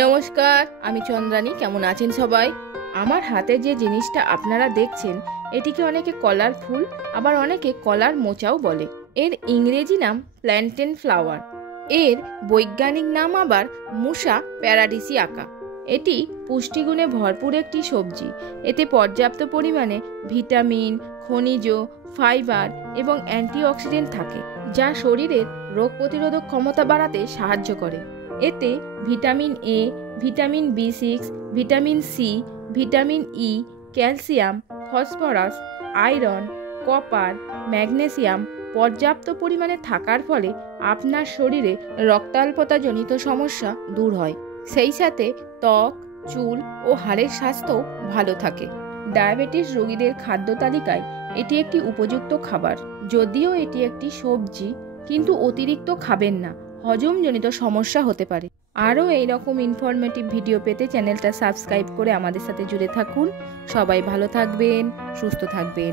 নমস্কার, আমি চন্দ্রানী। কেমন আছেন সবাই? আমার হাতে যে জিনিসটা আপনারা দেখছেন এটিকে অনেকে কলার ফুল, আবার অনেকে কলার মোচাও বলে। এর ইংরেজি নাম প্ল্যান্টেন ফ্লাওয়ার। এর বৈজ্ঞানিক নাম আবার মুসা প্যারাডিসিয়াকা। এটি পুষ্টিগুণে ভরপুর একটি সবজি। এতে পর্যাপ্ত পরিমাণে ভিটামিন, খনিজ, ফাইবার এবং অ্যান্টিঅক্সিডেন্ট থাকে, যা শরীরের রোগ প্রতিরোধক ক্ষমতা বাড়াতে সাহায্য করে। এতে ভিটামিন এ, ভিটামিন বি6, vitamin C, vitamin E, calcium, phosphorus, iron, copper, magnesium পর্যাপ্ত পরিমাণে থাকার ফলে আপনার শরীরে রক্তাল্পতাজনিত সমস্যা দূর হয়। সেই সাথে ত্বক, চুল ও হাড়ের স্বাস্থ্যও ভালো থাকে। ডায়াবেটিস রোগীদের খাদ্য তালিকায় এটি একটি উপযুক্ত খাবার। যদিও এটি একটি সবজি, কিন্তু অতিরিক্ত খাবেন না, হজমজনিত সমস্যা হতে পারে। আরও এইরকম ইনফরমেটিভ ভিডিও পেতে চ্যানেলটা সাবস্ক্রাইব করে আমাদের সাথে জুড়ে থাকুন। সবাই ভালো থাকবেন, সুস্থ থাকবেন।